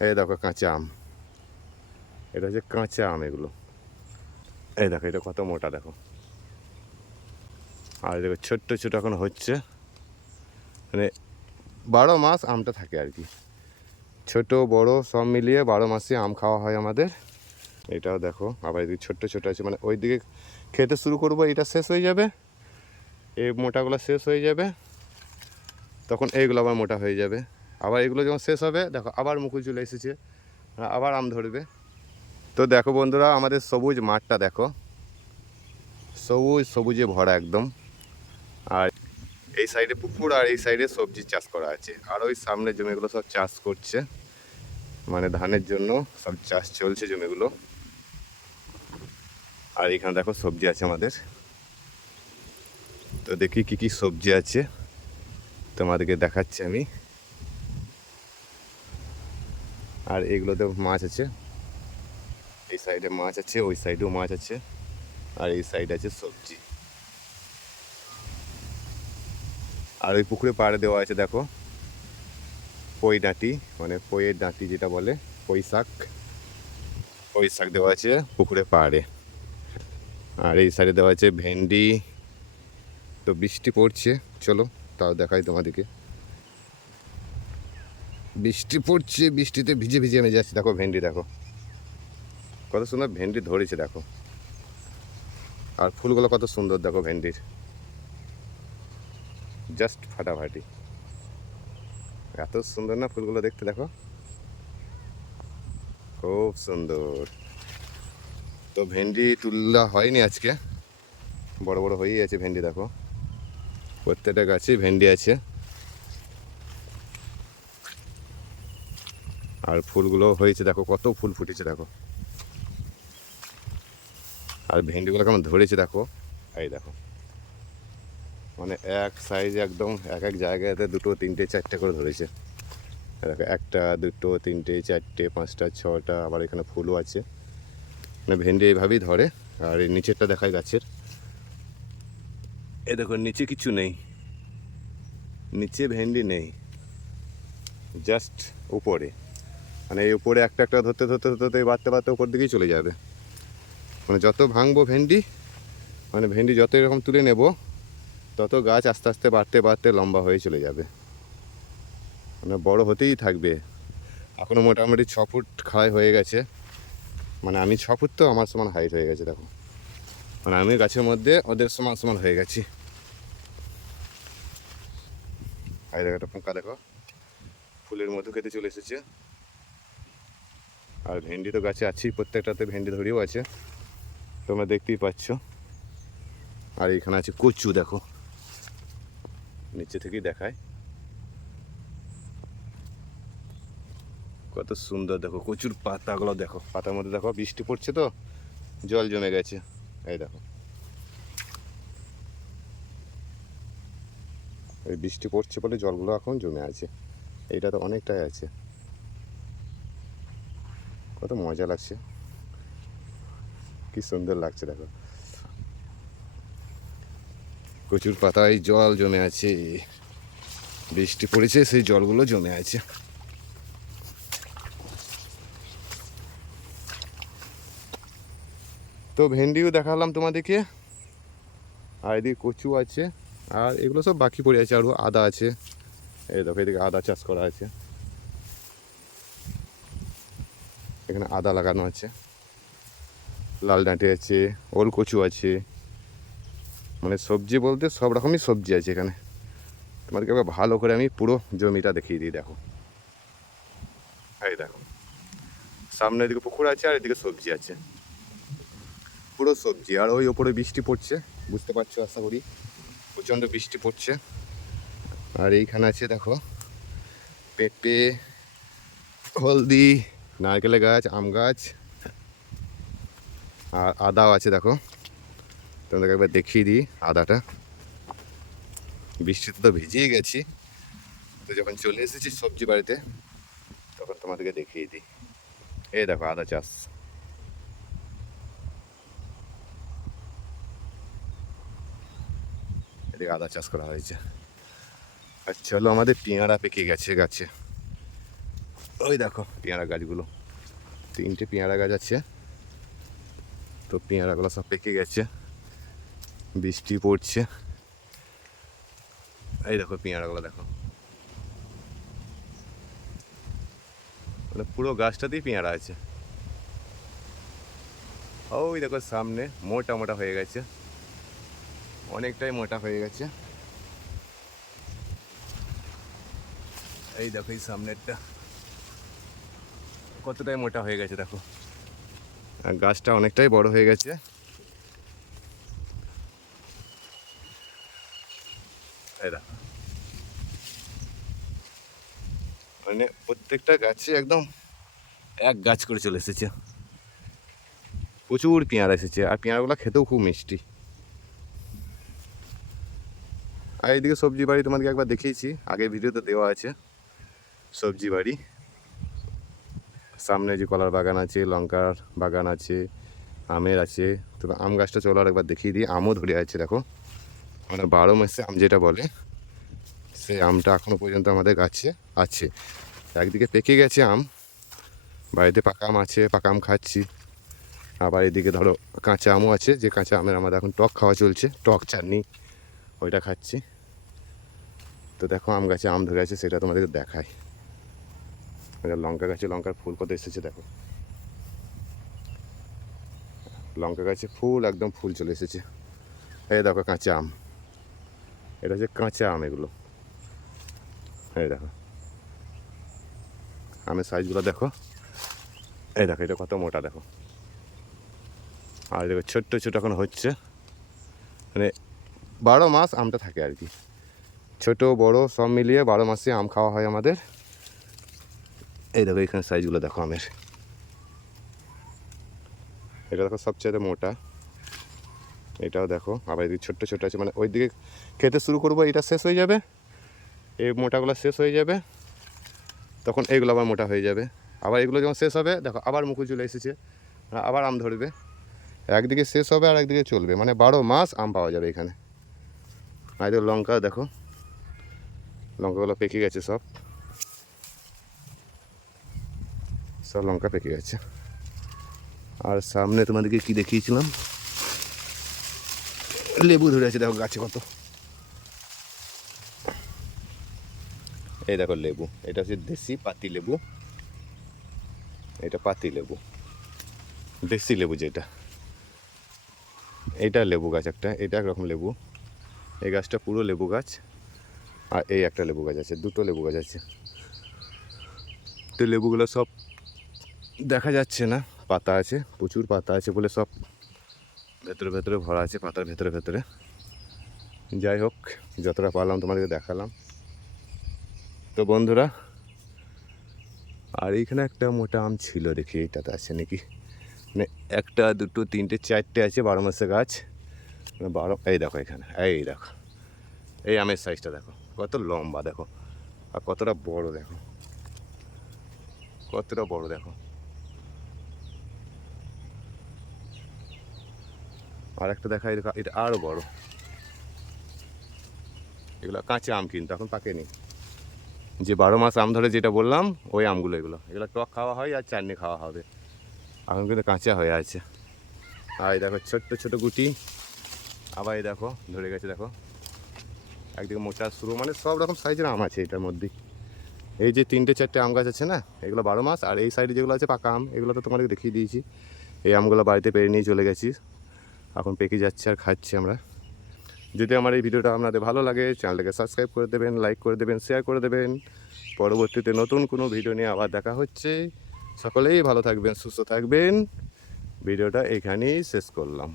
এই দেখো কাঁচা আম। এটা হচ্ছে কাঁচা আম এগুলো। এই দেখো, এটা কত মোটা দেখো। আর দেখো, ছোট্ট ছোট এখন হচ্ছে। মানে বারো মাস আমটা থাকে আর কি। ছোট, বড়, সব মিলিয়ে বারো মাসে আম খাওয়া হয় আমাদের। এটাও দেখো, আবার এদিকে ছোট্ট ছোট আছে। মানে ওই দিকে খেতে শুরু করব, এটা শেষ হয়ে যাবে। এই মোটাগুলো শেষ হয়ে যাবে। তখন এইগুলো আবার মোটা হয়ে যাবে। আবার এগুলো যখন শেষ হবে, দেখো আবার মুকুল চলে এসেছে। আবার আম ধরবে। তো দেখো বন্ধুরা, আমাদের সবুজ মাঠটা দেখো। সবুজ, সবুজে ভরা একদম। আর এই সাইডে পুকুর আর এই সাইডে সবজি চাষ করা আছে। আর ওই সামনে জমিগুলো সব চাষ করছে। মানে ধানের জন্য সব চাষ চলছে জমিগুলো। আর এখানে দেখো সবজি আছে আমাদের। তো দেখি কি কি সবজি আছে। তোমাদেরকে দেখাচ্ছি আমি। আর এগুলোতে মাছ আছে। এই সাইডে মাছ আছে, ওই সাইডেও মাছ আছে। আর এই সাইডে আছে সবজি। আর ওই পুকুরে পাড়ে দেওয়া আছে, দেখো। পই ডাঁটি মানে পইয়ের ডাঁটি যেটা বলে, পই শাক। পই শাক দেওয়া আছে পুকুরে পাড়ে। আর এই সাইডে দেওয়া আছে ভেন্ডি। তো বৃষ্টি পড়ছে, চলো তাও দেখাই তোমাদেরকে। বৃষ্টি পড়ছে, বৃষ্টিতে ভিজে ভিজে আমি যাচ্ছি। দেখো ভেন্ডি, দেখো। কত সুন্দর ভেন্ডি ধরেছে, দেখো। আর ফুলগুলো কত সুন্দর, দেখো ভেন্ডির। জাস্ট ফাটাফাটি। এত সুন্দর না ফুলগুলো দেখতে, দেখো? খুব সুন্দর। তো ভেন্ডি তুলা হয়নি আজকে। বড় বড় হয়েই আছে ভেন্ডি, দেখো। প্রত্যেকটা গাছে ভেন্ডি আছে। আর ফুলগুলো হয়েছে, দেখো কত ফুল ফুটেছে, দেখো। আর ভেন্ডিগুলো কেমন ধরেছে, দেখো। এই দেখো। মানে এক সাইজ একদম এক এক জায়গাতে দুটো, তিনটে, চারটে করে ধরেছে। দেখো, একটা, দুটো, তিনটে, চারটে, পাঁচটা, ছটা, আবার এখানে ফুলও আছে। মানে ভেন্ডি এইভাবেই ধরে, আর এই নিচেরটা দেখায় গাছের। এ দেখো, নিচে কিছু নেই। নিচে ভেন্ডি নেই। জাস্ট উপরে। মানে এই উপরে একটা একটা ধরতে ধরতে ধরতে বাড়তে বাড়তে উপর দিকেই চলে যাবে। মানে যত ভাঙবো ভেন্ডি মানে ভেন্ডি যত এরকম তুলে নেব, তত গাছ আস্তে আস্তে বাড়তে বাড়তে লম্বা হয়ে চলে যাবে। মানে বড় হতেই থাকবে। এখনও মোটামুটি ছ ফুট খাড়াই হয়ে গেছে। মানে আমি ছ ফুট তো আমার সমান হাইট হয়ে গেছে, দেখো। মানে আমি গাছের মধ্যে ওদের সমান সমান হয়ে গেছি। দেখো একটা পোকা দেখো। ফুলের মধু খেতে চলে এসেছে। আর ভেন্ডি তো গাছে আছেই, প্রত্যেকটাতে ভেন্ডি ধরেও আছে। তোমরা দেখতেই পাচ্ছ। আর এখানে আছে কচু, দেখো। নিচে থেকেই দেখায়। কত সুন্দর, দেখো, কচুর পাতাগুলো, দেখো। পাতার মধ্যে, দেখো, বৃষ্টি পড়ছে তো, জল জমে গেছে। এই দেখো। এই বৃষ্টি পড়ছে বলে জলগুলো এখন জমে আছে। এইটা তো অনেকটাই আছে। কত মজা লাগছে। কি সুন্দর লাগছে দেখো। প্রচুর পাতায় জল জমে আছে। বৃষ্টি পড়েছে, সেই জলগুলো জমে আছে। তো ভেন্ডিও দেখালাম তোমাদেরকে। আর এদিকে কচু আছে, আর এগুলো সব বাকি পড়ে আছে, আরও আদা আছে। এই দেখো, এদিকে আদা চাষ করা আছে। এখানে আদা লাগানো আছে, লাল ডাঁটি আছে, ওল কচু আছে মানে সবজি বলতে সব রকমই সবজি আছে এখানে। তোমাদেরকে এবার ভালো করে আমি পুরো জমিটা দেখিয়ে দিই, দেখো। এই দেখো, সামনে এদিকে পুকুর আছে আর এদিকে সবজি আছে। পুরো সবজি, আর ওই ওপরে বৃষ্টি পড়ছে, বুঝতে পারছ আশা করি? প্রচণ্ড বৃষ্টি পড়ছে। আর এইখানে আছে, দেখো, পেঁপে, হলদি নারকেলের গাছ, আম গাছ, আর আদাও আছে দেখো। তোমাদেরকে একবার দেখিয়ে দিই আদাটা। বৃষ্টিতে তো ভিজেই গেছি। তো যখন চলে এসেছি সবজি বাড়িতে, তখন তোমাদেরকে দেখিয়ে দিই। এই দেখো আদা চাষ। এদিকে আদা চাষ করা হয়েছে। আর চলো আমাদের পেয়ারা পেকে গেছে গাছে। ওই দেখো পেয়ারা গাছগুলো। তিনটে পেয়ারা গাছ আছে। তো পেয়ারাগুলো সব পেকে গেছে। বৃষ্টি পড়ছে। এই দেখো পেয়ারাগুলো দেখো। মানে পুরো গাছটাতেই পেয়ারা আছে। ওই দেখো সামনে মোটা মোটা হয়ে গেছে। অনেকটাই মোটা হয়ে গেছে। এই দেখো এই সামনেরটা। কতটাই মোটা হয়ে গেছে, দেখো। আর গাছটা অনেকটাই বড় হয়ে গেছে। মানে প্রত্যেকটা গাছে একদম এক গাছ করে চলে এসেছে। প্রচুর পেঁয়ারা এসেছে, আর পেঁয়ারাগুলো খেতেও খুব মিষ্টি। আর এইদিকে সবজি বাড়ি তোমাদেরকে একবার দেখিয়েছি আগে ভিডিওতে দেওয়া আছে সবজি বাড়ি। সামনে যে কলার বাগান আছে, লঙ্কার বাগান আছে, আমের আছে, তো আম গাছটা চলো আর একবার দেখিয়ে দিই। আমও ধরে আছে, দেখো। মানে বারো মাসে আম যেটা বলে সেই আমটা এখনও পর্যন্ত আমাদের গাছে আছে। একদিকে পেকে গেছে আম, বাড়িতে পাকা আম আছে, পাকা আম খাচ্ছি। আবার এদিকে ধরো কাঁচা আমও আছে, যে কাঁচা আমের আমাদের এখন টক খাওয়া চলছে, টক চাটনি, ওইটা খাচ্ছি। তো দেখো আম গাছে আম ধরে আছে, সেটা তোমাদেরকে দেখায় লঙ্কা গাছে, লঙ্কার ফুল কত এসেছে দেখো। লঙ্কা গাছে ফুল, একদম ফুল চলে এসেছে। এই দেখো কাঁচা আম। এটা হচ্ছে কাঁচা আম এগুলো। এই দেখো। আমের সাইজগুলো দেখো। এই দেখো, এটা কত মোটা দেখো। আর দেখো, ছোট্ট ছোট এখন হচ্ছে। মানে বারো মাস আমটা থাকে আর কি। ছোট, বড়, সব মিলিয়ে বারো মাসে আম খাওয়া হয় আমাদের। এই দেখো, এখানে সাইজগুলো দেখো আমের। এটা দেখো সবচেয়ে মোটা। এটাও দেখো, আবার এদিকে ছোট্ট ছোট আছে। মানে ওই দিকে খেতে শুরু করব, এটা শেষ হয়ে যাবে। এই মোটাগুলো শেষ হয়ে যাবে। তখন এইগুলো আবার মোটা হয়ে যাবে। আবার এগুলো যখন শেষ হবে, দেখো, আবার মুকুল চলে এসেছে। আবার আম ধরবে। একদিকে শেষ হবে আর একদিকে চলবে। মানে বারো মাস আম পাওয়া যাবে এখানে। আর লঙ্কা, দেখো। লঙ্কাগুলো পেকে গেছে সব। সব লঙ্কা পেকে গেছে। আর সামনে তোমাদেরকে কি দেখিয়েছিলাম? লেবু ধরে আছে, দেখো গাছে কত। এই দেখো লেবু, এটা হচ্ছে দেশি পাতি লেবু। এটা পাতি লেবু, দেশি লেবু যেটা। এটা লেবু গাছ একটা, এটা একরকম লেবু। এই গাছটা পুরো লেবু গাছ, আর এই একটা লেবু গাছ আছে, দুটো লেবু গাছ আছে। তো লেবুগুলো সব দেখা যাচ্ছে না। পাতা আছে, প্রচুর পাতা আছে বলে সব ভেতরে ভেতরে ভরা আছে, পাতার ভেতরে ভেতরে। যাই হোক, যতটা পারলাম তোমাদেরকে দেখালাম। তো বন্ধুরা, আর এইখানে একটা মোটা আম ছিল দেখি, এইটাতে আছে নাকি? মানে একটা, দুটো, তিনটে, চারটে আছে বারো মাসে গাছ। মানে বারো, এই দেখো এখানে, এই দেখো। এই আমের সাইজটা দেখো, কত লম্বা দেখো, আর কতটা বড় দেখো। কতটা বড় দেখো। আর একটা দেখা এটা আরও বড়। এগুলো কাঁচা আম কিন্তু, এখন পাকেনি। যে বারো মাস আম ধরে যেটা বললাম, ওই আমগুলো এগুলো। এগুলো টক খাওয়া হয় আর চাটনি খাওয়া হবে। এখন কিন্তু কাঁচা হয়ে আছে। আর এই দেখো, ছোট্ট ছোট গুটি। আবার এই দেখো, ধরে গেছে দেখো। একদিকে মোটা শুরু মানে সব রকম সাইজের আম আছে এটার মধ্যেই এই যে তিনটে চারটে আম গাছ আছে না, এগুলো বারো মাস, আর এই সাইডে যেগুলো আছে পাকা আম, এগুলো তো তোমাদেরকে দেখিয়ে দিয়েছি। এই আমগুলো বাড়িতে পেরে নিয়ে চলে গেছি। এখন পেকে যাচ্ছে আর খাচ্ছি আমরা। যদি আমার এই ভিডিওটা আপনাদের ভালো লাগে, চ্যানেলটাকে সাবস্ক্রাইব করে দেবেন, লাইক করে দেবেন, শেয়ার করে দেবেন। পরবর্তীতে নতুন কোনো ভিডিও নিয়ে আবার দেখা হচ্ছে। সকলেই ভালো থাকবেন, সুস্থ থাকবেন। ভিডিওটা এখানেই শেষ করলাম।